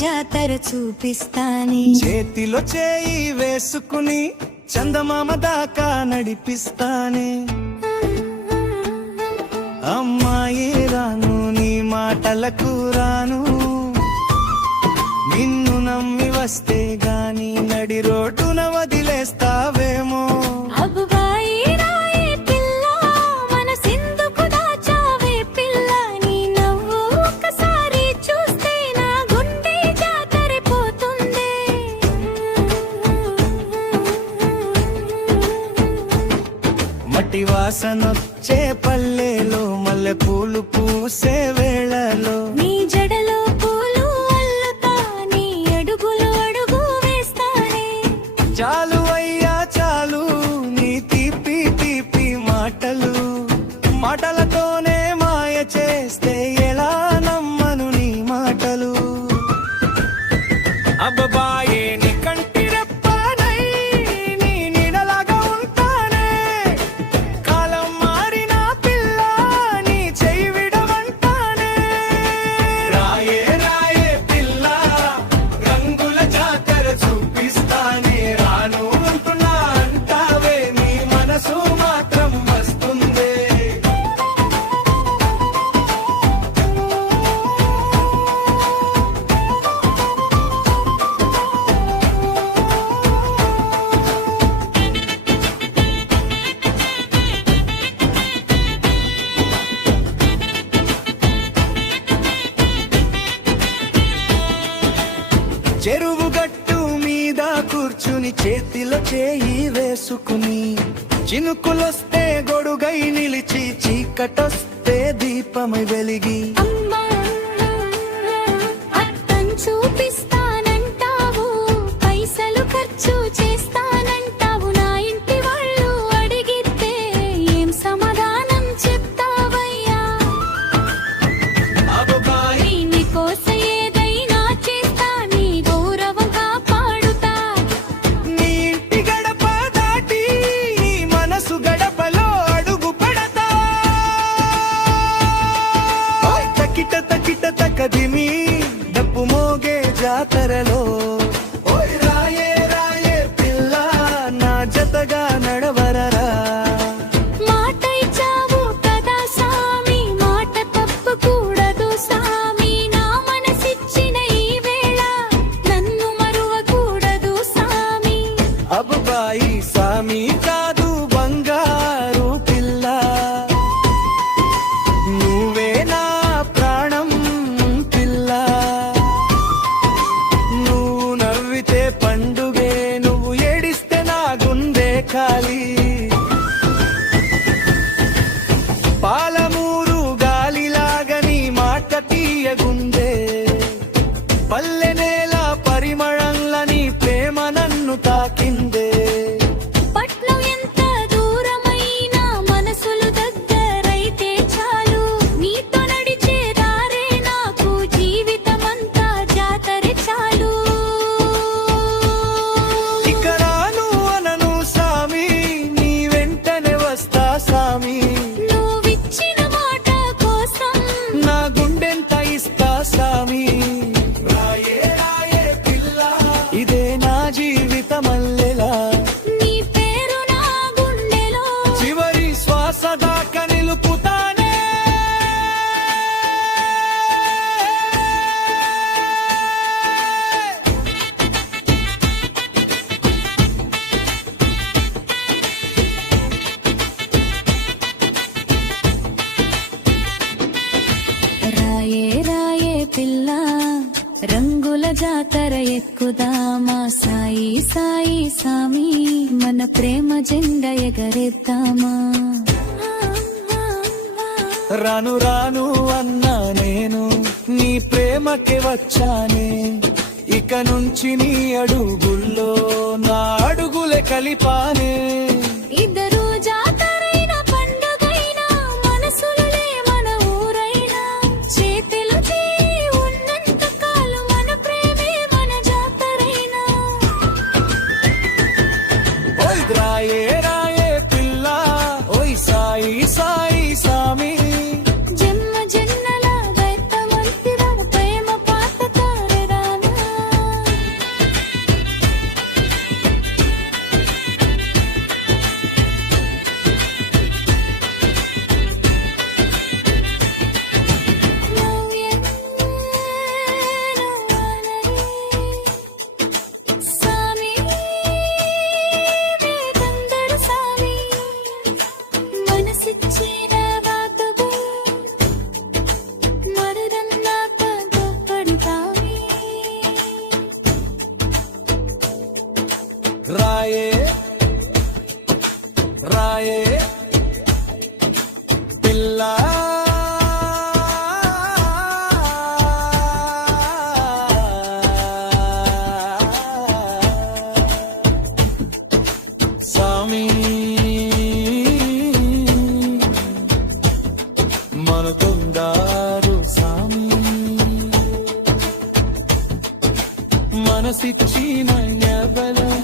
జాతర చూపిస్తానే. చేతిలో చేయి వేసుకుని చందమామ దాకా నడిపిస్తానే. అమ్మాయి రాను నీ మాటలకు రాను, నిన్ను నమ్మి వస్తే గాని నడి రోడ్డున వదిలేస్తావేమో. అబ్బాయి రాయే పిల్ల మనసెందుకు దాచావే పిల్ల, నీ నవ్వు ఒక్కసారి చూస్తే నా గుండె జాతరిపోతుంది. మట్టి వాసనొచ్చే పల్లెలో మల్లె పూలు పూసే వేళలో నీ జడలో పూలు అల్లుతా, నీ అడుగులు అడుగు వేస్తానే. చాలు అయ్యా చాలు నీ తీపి తీపి మాటలు, మాటలతోనే మాయ చేస్తే ఎలా నమ్మను నీ మాటలు. అబ్బాయే నీ కంటి రెప్పనై నీ నీడలాగా ఉంటానే, కాలం మారిన పిల్ల నీ చెయ్యి విడవంటానే. రాయే రాయే పిల్ల రంగుల జాతర చూపిస్తానే, రాను అంటున్నా అంటావే నీ మనసు మాత్రం వస్తుందే. చెరువు గట్టు మీద కూర్చుని చేతిలో చేయి వేసుకుని, చినుకులొస్తే గొడుగై నిలిచి చీకటొస్తే దీపమై వెలిగి. అమ్మా అద్దం చూపిస్తానంటావు, పైసలు ఖర్చు చేస్తానంటావు, నా ఇంటి వాళ్ళు అడిగితే ఏం సమాధానం చెప్తావయ్యా. అబ్బాయి నీ కోసం ఏదైనా చేస్తా, నీ గౌరవం కాపాడుతా. నీ ఇంటి గడప దాటి నీ మనసు గడపలో అడుగు పెడతా. తకిట తకిట తకదిమి డప్పు మోగే జాతరలో, ఓయ్ రాయే రాయే పిల్ల నా జతగా నడవరరా. మాట ఇచ్చావు కదా సామి, మాట తప్పకూడదు సామి, నా మనసిచ్చిన ఈ వేళ నన్ను మరువకూడదు సామి. అబ్బాయి సామి కాదు బంగారు పిల్ల, నువ్వే నా ప్రాణం పిల్ల. నువ్వు నవ్వితే పండుగే, నువ్వు ఏడిస్తే నా గుండె ఖాళీ. పాలమూరు గాలిలాగా నీ మాట తీయగుండే, పల్లె నేల పరిమళంల నీ ప్రేమ నన్ను తాకిందే. పట్నం ఎంత దూరమైనా మనసులు దగ్గరైతే చాలు, నీతో నడిచే దారే నాకు జీవితమంతా జాతరే చాలు. ఇక రాను అనను సామి, నీ వెంటనే వస్తా సామి. నువ్విచ్చిన మాట కోసం నా గుండెంత ఇస్తా సామి. రాయే రాయే పిల్ల ఇదే నా జీవితమల్లెలా, నీ పేరు నా గుండెలో చివరి శ్వాస దాకా నిలుపుతానే. రాయే రాయే పిల్ల రంగుల జాతర ఎక్కుదామా, సాయి సాయి సామి మన ప్రేమ జెండా ఎగరేద్దామా. రాను రాను అన్నా నేను నీ ప్రేమకి వచ్చానే, ఇక నుంచి నీ అడుగుల్లో నా అడుగులే కలిపానే. ఇద్దరు జాతరైన పండుగైనా మనసులే మన ఊరైనా, చేతిలో చేయి ఉన్నంత కాలం మన ప్రేమే మన జాతరైనా. ఓయ్ రాయే రాయే పిల్ల ఓయ్ సాయి సాయి సామి, జన్మ జన్మల దైత్యవంతిరా ప్రేమ పాత తారరామ. మనకుందారు సామి మనసిచ్చిన జ్ఞాపలం